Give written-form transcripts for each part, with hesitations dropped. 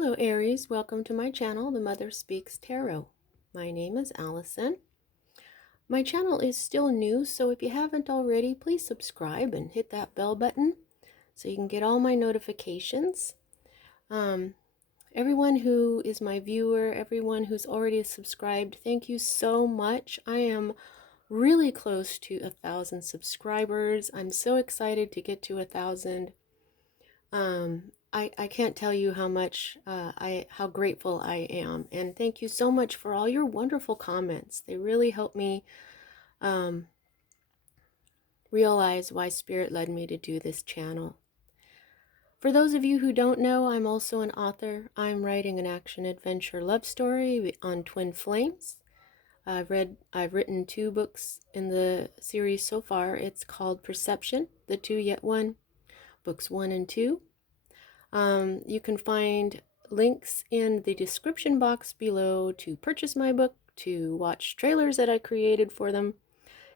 Hello Aries, welcome to my channel, The Mother Speaks Tarot. My name is Allison. My channel is still new, so if you haven't already, please subscribe and hit that bell button so you can get all my notifications. Everyone who is my viewer, everyone who's already subscribed, thank you so much. I am really close to 1,000 subscribers. I'm so excited to get to 1,000. I can't tell you how much how grateful I am, and thank you so much for all your wonderful comments. They really help me realize why Spirit led me to do this channel. For those of you who don't know, I'm also an author. I'm writing an action adventure love story on twin flames. I've written 2 books in the series so far. It's called Perception, The Two Yet One, books 1 and 2. You can find links in the description box below to purchase my book, to watch trailers that I created for them.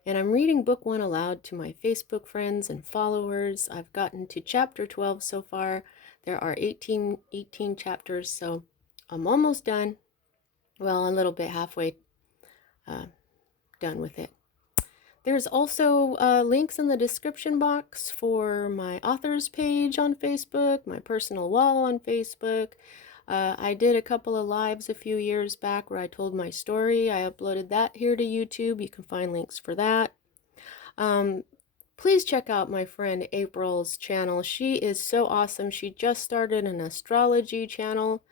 And I'm reading book 1 aloud to my Facebook friends and followers. I've gotten to chapter 12 so far. There are 18 chapters, so I'm almost done. Well, a little bit halfway done with it. There's also links in the description box for my authors page on Facebook, my personal wall on Facebook. I did a couple of lives a few years back where I told my story. I uploaded that here to YouTube. You can find links for that. Please check out my friend April's channel. She is so awesome. She just started an astrology channel.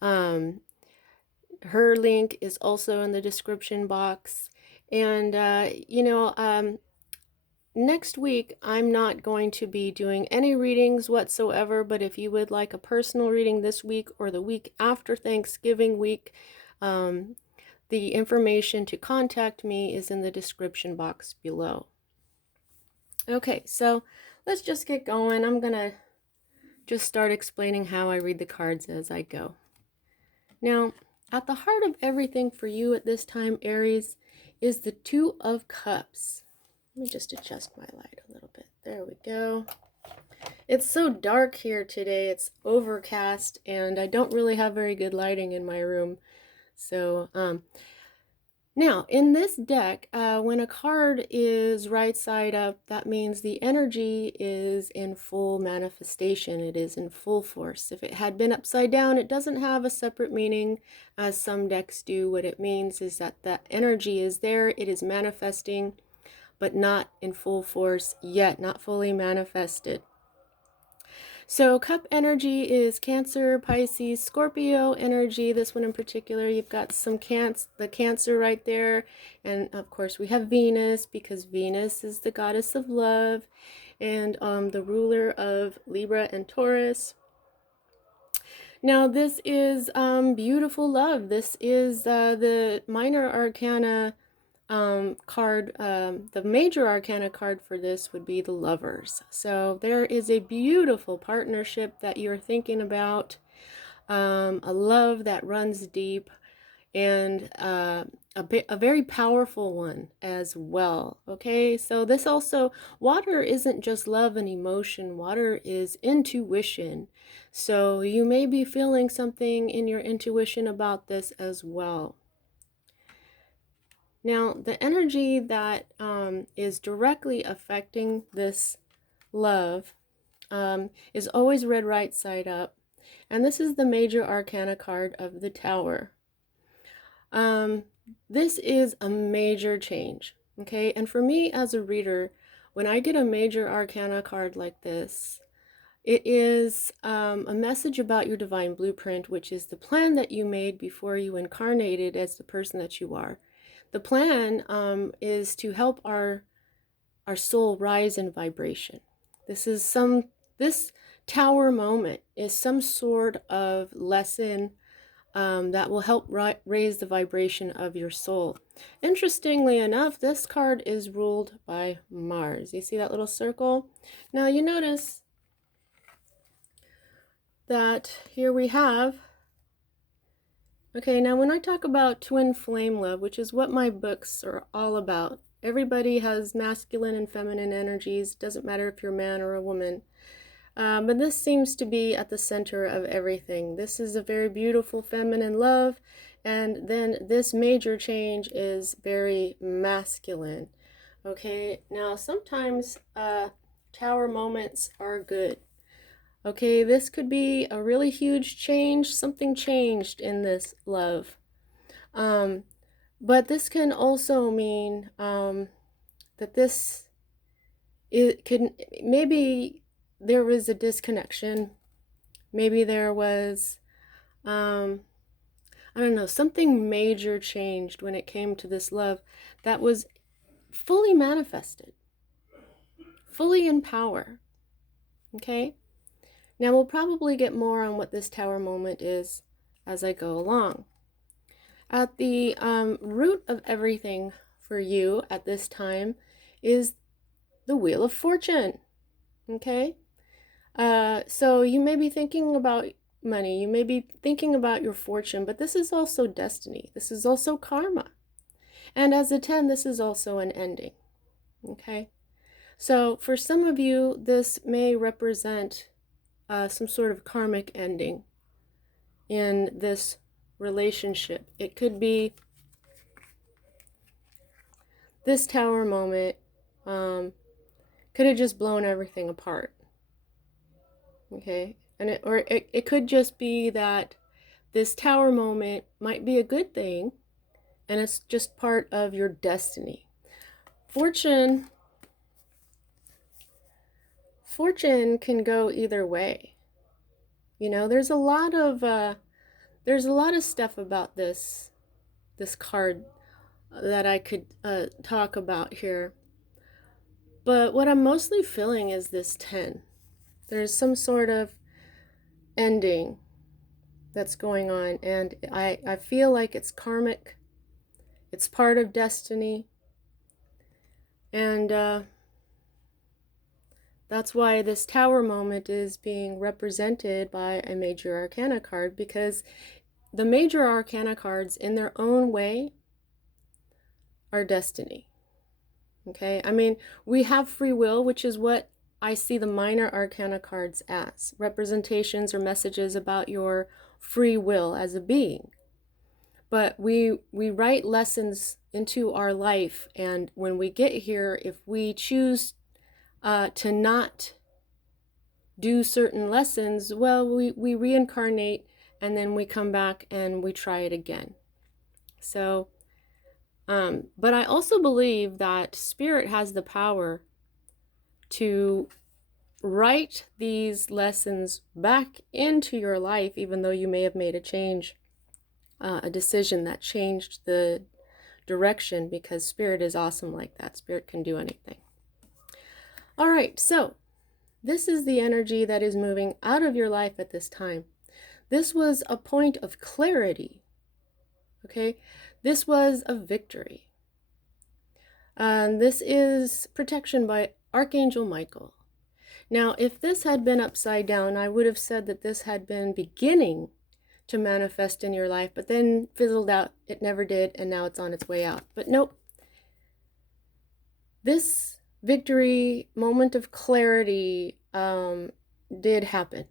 Her link is also in the description box. And, next week, I'm not going to be doing any readings whatsoever, but if you would like a personal reading this week or the week after Thanksgiving week, the information to contact me is in the description box below. Okay, so let's just get going. I'm going to just start explaining how I read the cards as I go. Now, at the heart of everything for you at this time, Aries, is the Two of Cups. Let me just adjust my light a little bit. There we go. It's so dark here today. It's overcast, and I don't really have very good lighting in my room. So, now, in this deck, when a card is right side up, that means the energy is in full manifestation. It is in full force. If it had been upside down, it doesn't have a separate meaning as some decks do. What it means is that the energy is there, it is manifesting, but not in full force yet, not fully manifested. So cup energy is Cancer, Pisces, Scorpio energy. This one in particular, you've got some the Cancer right there. And of course we have Venus, because Venus is the goddess of love and the ruler of Libra and Taurus. Now this is beautiful love. This is the minor arcana card. The major arcana card for this would be the Lovers. So there is a beautiful partnership that you're thinking about, a love that runs deep, and a very powerful one as well. Okay, so this also, water isn't just love and emotion. Water is intuition. So you may be feeling something in your intuition about this as well. Now, the energy that is directly affecting this love is always read right side up. And this is the major arcana card of the Tower. This is a major change, okay? And for me as a reader, when I get a major arcana card like this, it is a message about your divine blueprint, which is the plan that you made before you incarnated as the person that you are. The plan is to help our soul rise in vibration. This Tower moment is some sort of lesson that will help raise the vibration of your soul. Interestingly enough, this card is ruled by Mars. You see that little circle? Now you notice that here we have, okay, now when I talk about twin flame love, which is what my books are all about, everybody has masculine and feminine energies, doesn't matter if you're a man or a woman. But this seems to be at the center of everything. This is a very beautiful feminine love, and then this major change is very masculine. Okay, now sometimes tower moments are good. Okay, this could be a really huge change. Something changed in this love. But this can also mean that it could, maybe there was a disconnection. Maybe there was, I don't know, something major changed when it came to this love that was fully manifested, fully in power. Okay? Now we'll probably get more on what this tower moment is as I go along. At the root of everything for you at this time is the Wheel of Fortune. Okay? So you may be thinking about money, you may be thinking about your fortune, but this is also destiny. This is also karma. And as a 10, this is also an ending. Okay? So for some of you, this may represent some sort of karmic ending in this relationship. It could be this tower moment could have just blown everything apart. Okay? And it could just be that this tower moment might be a good thing, and it's just part of your destiny. Fortune can go either way. You know, there's a lot of stuff about this card that I could talk about here. But what I'm mostly feeling is this 10. There's some sort of ending that's going on, and I feel like it's karmic. It's part of destiny. And that's why this tower moment is being represented by a major arcana card, because the major arcana cards in their own way are destiny. Okay, I mean, we have free will, which is what I see the minor arcana cards as, representations or messages about your free will as a being. But we write lessons into our life, and when we get here, if we choose to not do certain lessons, well, we reincarnate, and then we come back and we try it again. So, but I also believe that Spirit has the power to write these lessons back into your life, even though you may have made a change, a decision that changed the direction, because Spirit is awesome like that. Spirit can do anything. All right, so this is the energy that is moving out of your life at this time. This was a point of clarity. Okay, this was a victory. And this is protection by Archangel Michael. Now, if this had been upside down, I would have said that this had been beginning to manifest in your life, but then fizzled out. It never did, and now it's on its way out. But nope. This victory, moment of clarity, did happen.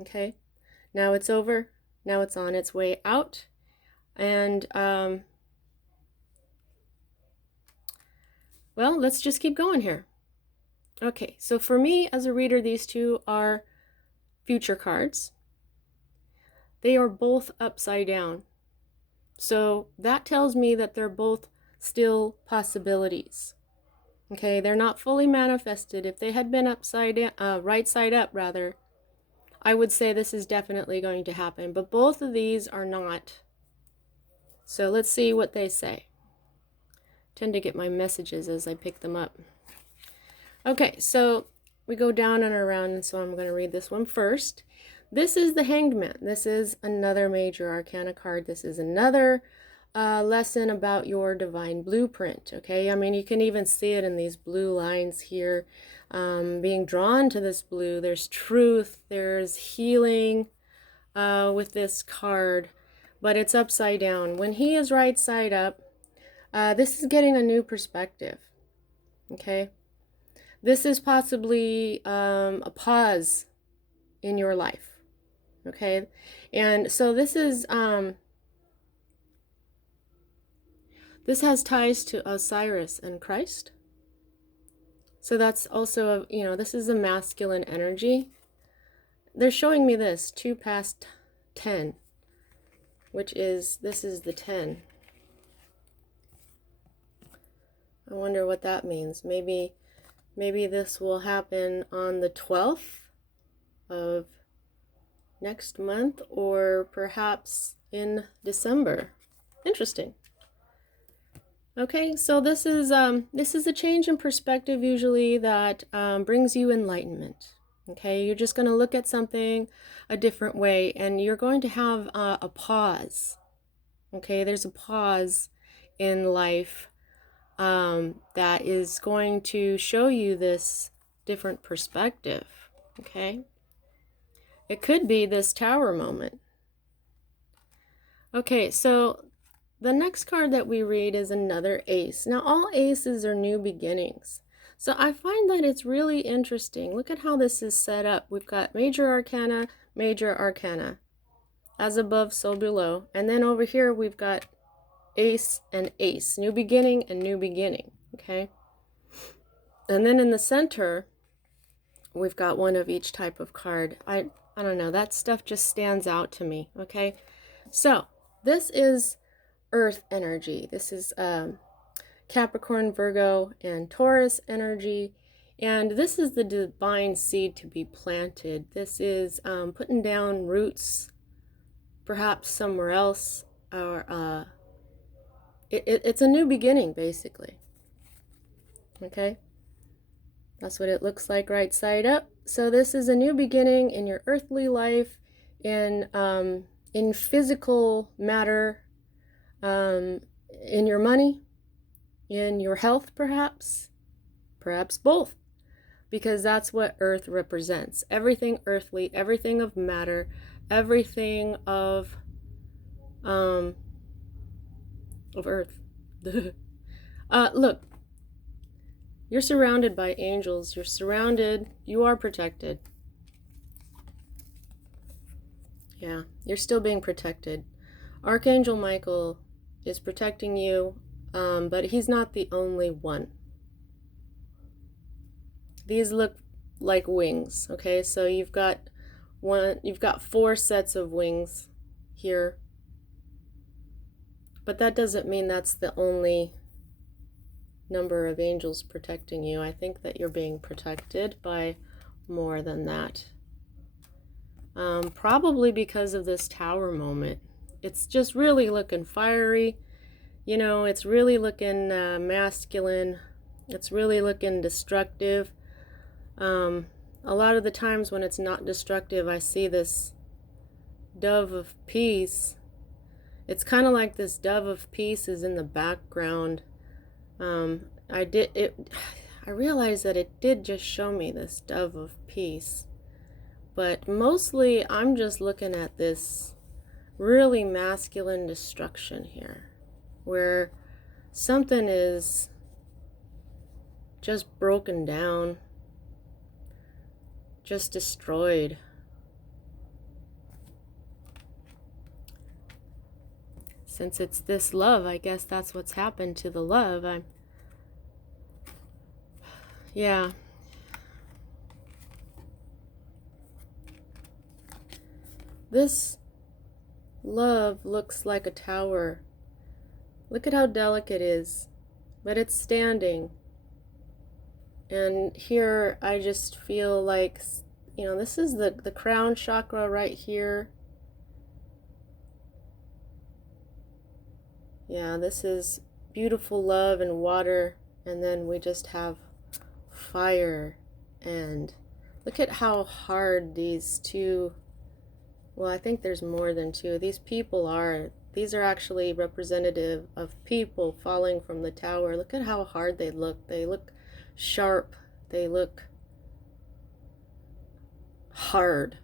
Okay? Now it's over. Now it's on its way out. And, well, let's just keep going here. Okay, so for me as a reader, these two are future cards. They are both upside down. So that tells me that they're both still possibilities. Okay, they're not fully manifested. If they had been upside down, right side up rather, I would say this is definitely going to happen. But both of these are not. So let's see what they say. I tend to get my messages as I pick them up. Okay, so we go down and around, and so I'm going to read this one first. This is the Hanged Man. This is another major arcana card. This is another lesson about your divine blueprint. Okay, I mean, you can even see it in these blue lines here, being drawn to this blue. There's truth, there's healing with this card, but it's upside down. When he is right side up, this is getting a new perspective. Okay, This is possibly a pause in your life. Okay, and so this has ties to Osiris and Christ. So that's also this is a masculine energy. They're showing me this 2 past 10, which is, this is the 10. I wonder what that means. Maybe this will happen on the 12th of next month, or perhaps in December. Interesting. Okay, so this is a change in perspective usually that brings you enlightenment. Okay, you're just going to look at something a different way, and you're going to have a pause. Okay, there's a pause in life that is going to show you this different perspective. Okay, it could be this Tower moment. Okay, so the next card that we read is another ace. Now, all aces are new beginnings. So I find that it's really interesting. Look at how this is set up. We've got major arcana, as above, so below. And then over here, we've got ace and ace, new beginning and new beginning, okay? And then in the center, we've got one of each type of card. I don't know, that stuff just stands out to me, okay? So this is Earth energy. This is Capricorn, Virgo, and Taurus energy. And this is the divine seed to be planted. This is putting down roots, perhaps somewhere else, or it's a new beginning, basically. Okay? That's what it looks like right side up. So this is a new beginning in your earthly life, in physical matter, in your money, in your health, perhaps both, because that's what Earth represents. Everything earthly, everything of matter, everything of Earth. Look, you're surrounded by angels. You are protected. Yeah, you're still being protected. Archangel Michael is protecting you, but he's not the only one. These look like wings, okay? So you've got 4 sets of wings here. But that doesn't mean that's the only number of angels protecting you. I think that you're being protected by more than that. Probably because of this Tower moment. It's just really looking fiery. You know, it's really looking masculine. It's really looking destructive. A lot of the times when it's not destructive, I see this dove of peace. It's kind of like this dove of peace is in the background. I realized that it did just show me this dove of peace. But mostly I'm just looking at this really masculine destruction here, where something is just broken down, just destroyed. Since it's this love, I guess that's what's happened to the love. Yeah. This love looks like a tower. Look at how delicate it is, but it's standing. And here I just feel like, you know, this is the crown chakra right here. Yeah, this is beautiful love and water, and then we just have fire. And look at how hard these two, well, I think there's more than two. These are actually representative of people falling from the tower. Look at how hard they look. They look sharp. They look hard.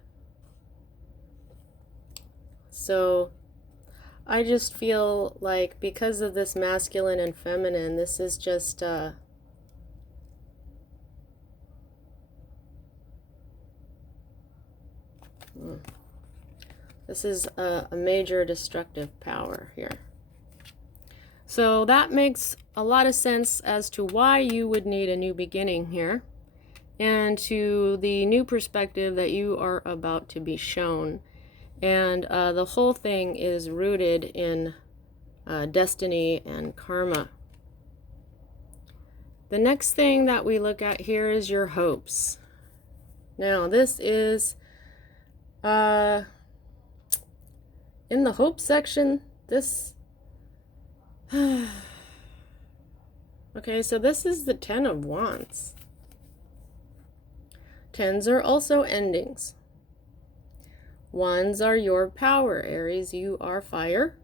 So I just feel like because of this masculine and feminine, this is just This is a major destructive power here. So that makes a lot of sense as to why you would need a new beginning here, and to the new perspective that you are about to be shown. And the whole thing is rooted in destiny and karma. The next thing that we look at here is your hopes. Now, this is in the hope section. This okay, so this is the 10 of Wands. Tens are also endings. Wands are your power, Aries. You are fire.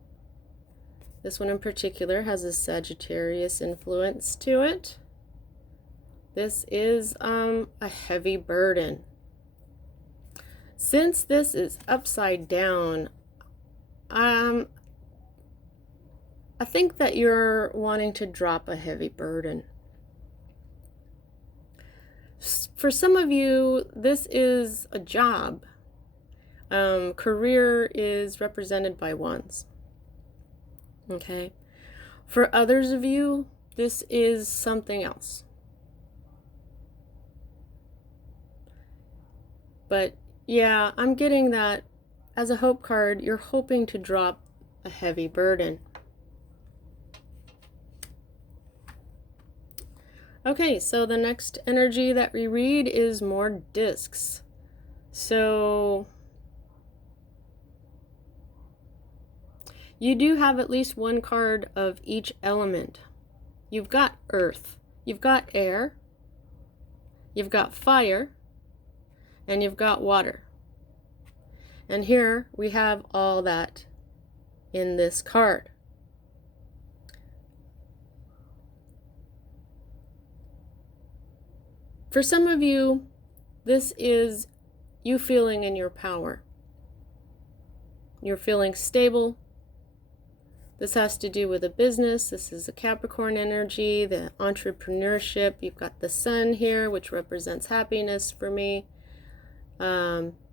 This one in particular has a Sagittarius influence to it. This is a heavy burden. Since this is upside down, I think that you're wanting to drop a heavy burden. For some of you, this is a job. Career is represented by Wands. Okay. For others of you, this is something else. But yeah, I'm getting that as a hope card, you're hoping to drop a heavy burden. Okay, so the next energy that we read is more discs. So you do have at least one card of each element. You've got earth, you've got air, you've got fire, and you've got water. And here we have all that in this card. For some of you, this is you feeling in your power. You're feeling stable. This has to do with a business. This is a Capricorn energy, the entrepreneurship. You've got the sun here, which represents happiness for me.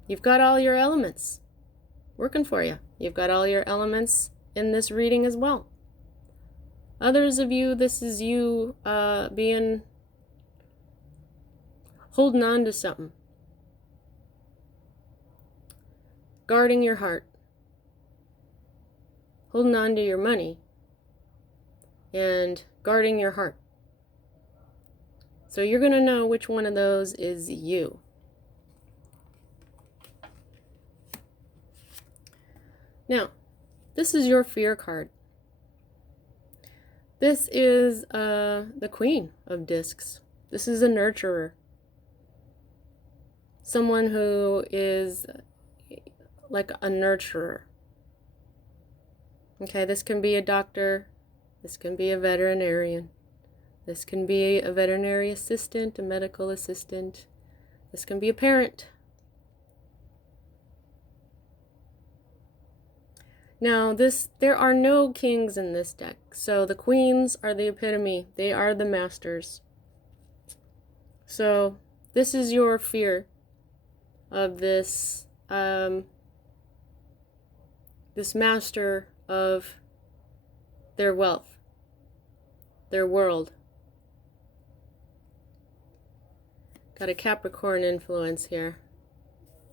You've got all your elements working for you. You've got all your elements in this reading as well. Others of you, this is you holding on to something. Guarding your heart. Holding on to your money. And guarding your heart. So you're going to know which one of those is you. Now, this is your fear card. This is the Queen of Discs. This is a nurturer. Someone who is like a nurturer. Okay, this can be a doctor. This can be a veterinarian. This can be a veterinary assistant, a medical assistant. This can be a parent. Now, there are no kings in this deck, so the queens are the epitome. They are the masters. So, this is your fear of this, this master of their wealth, their world. Got a Capricorn influence here.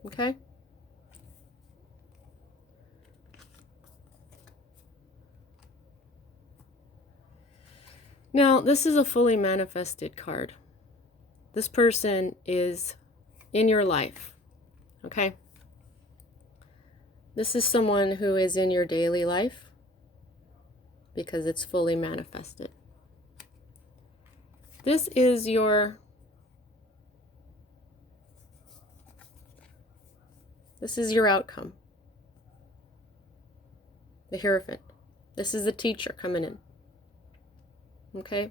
Okay? Now, this is a fully manifested card. This person is in your life, okay? This is someone who is in your daily life because it's fully manifested. This is your outcome. The Hierophant. This is the teacher coming in. Okay?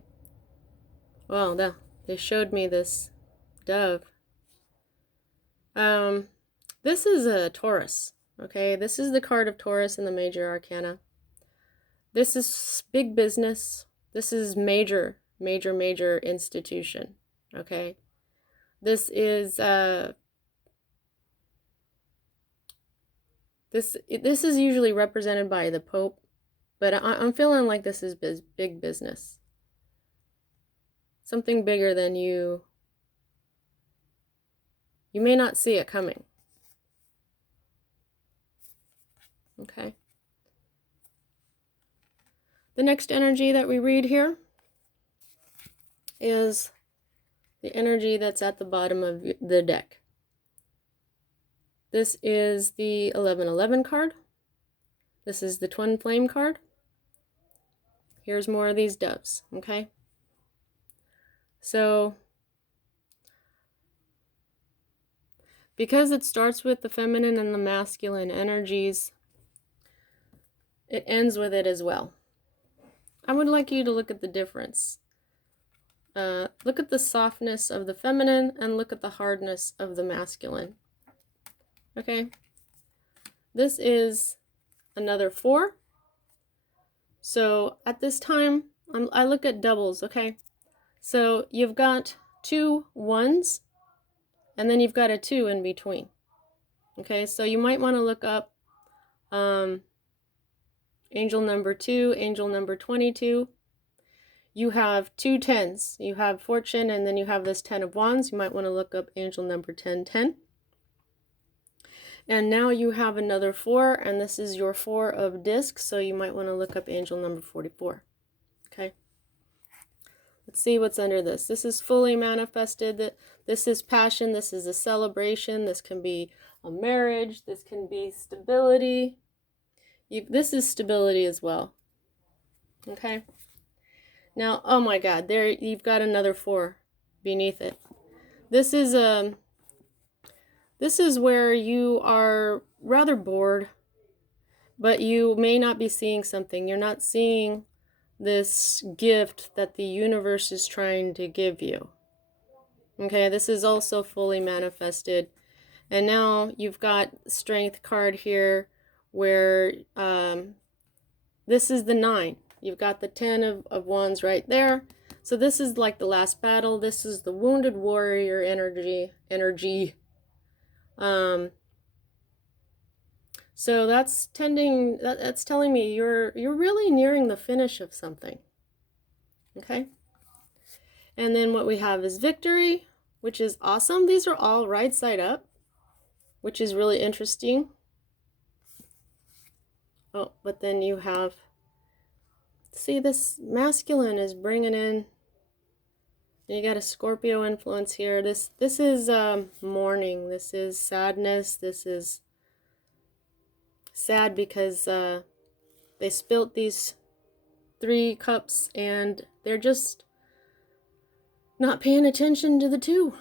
Well, they showed me this dove. This is a Taurus. Okay? This is the card of Taurus in the major arcana. This is big business. This is major institution. Okay? This is This is usually represented by the Pope, but I'm feeling like this is big business. Something bigger than you. You may not see it coming. Okay. The next energy that we read here is the energy that's at the bottom of the deck. This is the 1111 card. This is the Twin Flame card. Here's more of these doves, okay? So, because it starts with the feminine and the masculine energies, it ends with it as well. I would like you to look at the difference. Look at the softness of the feminine and look at the hardness of the masculine. Okay? This is another 4. So at this time, I look at doubles, okay? So you've got 2 1s, and then you've got a 2 in between. Okay, so you might want to look up angel number 2, angel number 22. You have 2 10s. You have fortune, and then you have this 10 of wands. You might want to look up angel number 1010. And now you have another 4, and this is your 4 of discs, so you might want to look up angel number 44. Okay. Let's see what's under this. This is fully manifested. This is passion. This is a celebration. This can be a marriage. This can be stability. This is stability as well. Okay. Now, oh my God, there you've got another 4 beneath it. This is where you are rather bored, but you may not be seeing something. You're not seeing this gift that the universe is trying to give you. Okay, this is also fully manifested. And now you've got strength card here where this is the 9. You've got the 10 of wands right there. So this is like the last battle. This is the wounded warrior energy. So that's telling me you're really nearing the finish of something. Okay? And then what we have is victory, which is awesome. These are all right side up, which is really interesting. Oh, but then you have, see, this masculine is bringing in, you got a Scorpio influence here. This is mourning. This is sadness. This is sad because they spilt these 3 cups and they're just not paying attention to the 2.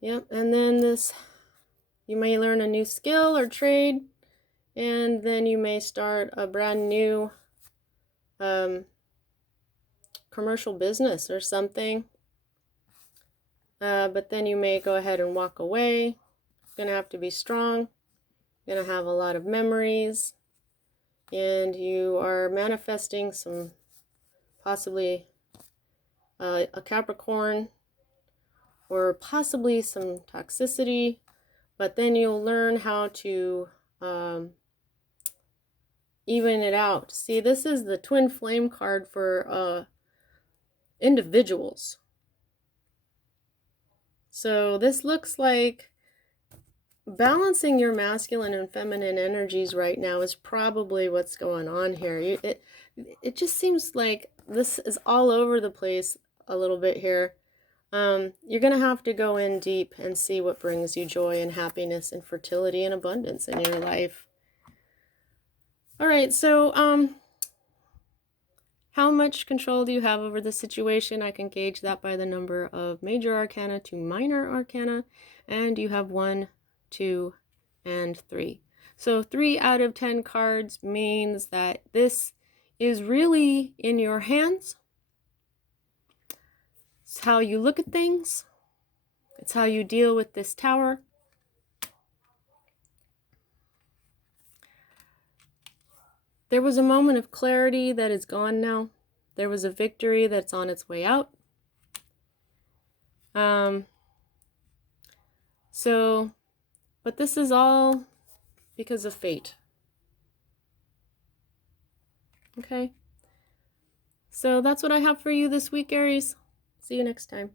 Yep, and then this, you may learn a new skill or trade, and then you may start a brand new commercial business or something. But then you may go ahead and walk away. You're gonna have to be strong. You're gonna have a lot of memories, and you are manifesting some possibly a Capricorn or possibly some toxicity, but then you'll learn how to even it out. See, this is the Twin Flame card for individuals. So this looks like balancing your masculine and feminine energies right now is probably what's going on here. It just seems like this is all over the place a little bit here. You're going to have to go in deep and see what brings you joy and happiness and fertility and abundance in your life. All right, so how much control do you have over the situation? I can gauge that by the number of major arcana to minor arcana, and you have 1, 2, and 3. So 3 out of 10 cards means that this is really in your hands. It's how you look at things. It's how you deal with this tower. There was a moment of clarity that is gone now. There was a victory that's on its way out. But this is all because of fate. Okay? So that's what I have for you this week, Aries. See you next time.